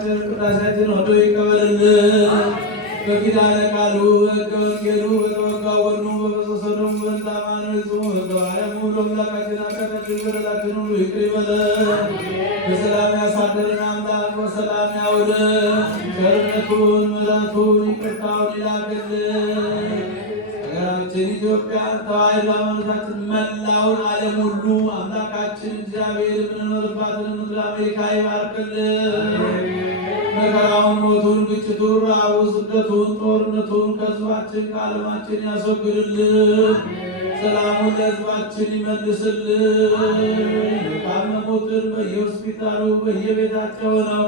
ቅዳሴያችን ወዶ ይቀበልልን። በኪዳነ ቃሉ በሕገ ወንጌሉ በተወጋው ጎኑ በፈሰሰው በእንታማን ንጹሕ በተባረሙ ለአምላካችን ኃጢአታችን በደላችን ሁሉ ይቅር ይበለን። በሰላም ያሳደረን አምላክ በሰላም ያውለን። ቸርነቱን ምሕረቱን ይቅርታውን ይላክልን። ሀገራችን ኢትዮጵያን ተዋሕዶ ሃይማኖታችን መላውን ዓለም ሁሉ አምላካችን እግዚአብሔር የምንኖርባትን ምድር አሜሪካ ይባርክልን። መከራውን፣ ሞቱን፣ ግጭቱን፣ ረሃቡ፣ ስደቱን፣ ጦርነቱን ከሕዝባችን ከዓለማችን ያስወግድልን። ሰላሙን ለሕዝባችን ይመልስልን። የታመሙትን በየሆስፒታሉ በየቤታቸው ነው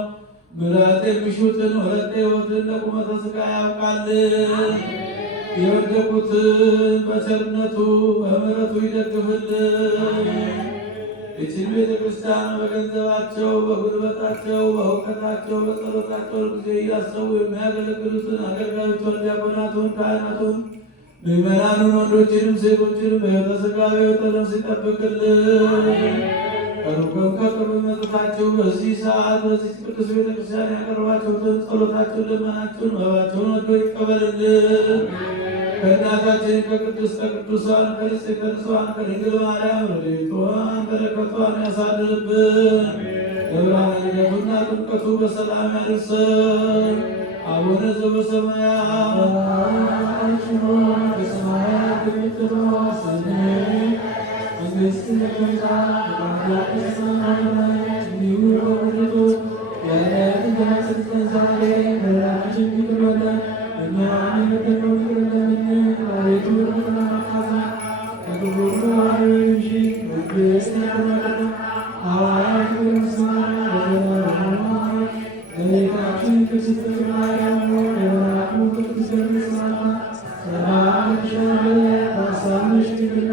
ምሕረት የሚሹትን ወለተ ሕይወትን ለቁመተ ሥጋ ያብቃልን። የወደቁትን በቸርነቱ በምሕረቱ ይደግፍልን። ይህችን ቤተ ክርስቲያን በገንዘባቸው በጉልበታቸው በእውቀታቸው በጸሎታቸው ጊዜ እያሰቡ የሚያገለግሉትን አገልጋዮችን፣ ዲያቆናቱን፣ ካህናቱን፣ ምዕመናኑን ወንዶችንም ሴቶችንም በሕይወተ ሥጋ በሕይወተ ነፍስ ይጠብቅልን። ከሩቅም ከቅርብ መጥታችሁ በዚህ ሰዓት በዚህ ቅዱስ ቤተ ክርስቲያን ያቀረባችሁትን ጸሎታችሁን፣ ልመናችሁን፣ መባችሁን ወዶ ይቀበልልን። ከእናታችን ከቅድስተ ቅዱሳን ከንጽሕተ ንጹሐን ከድንግል ማርያም ረድኤቷን በረከቷን ያሳድርብን። ለብርሃነ ልደቱና ጥምቀቱ በሰላም ያድርሰን። አቡነ ዘበሰማያት በሰማያት የምትኖር ስምህ መንግሥትህ ትምጣ ፈቃድህ በሰማይ እንዲሁ በምድር የዕለት እንጀራችንን ስጠን ዛሬ በደላችንን ይቅር በለን እኛም የበደልነውን ይቅር እንደምንል አቤቱ ወደ ፈተና አታግባን ከክፉ ሁሉ አድነን እንጂ መንግሥት ያንተ ናትና ኃይል ምስጋና ለዘላለሙ አሜን። እመቤታችን ቅድስት ማርያም ሆይ የመልአኩ ቅዱስ ገብርኤል ሰላምታ ሰላም እልሻለሁ፣ በሐሳብሽ ድንግል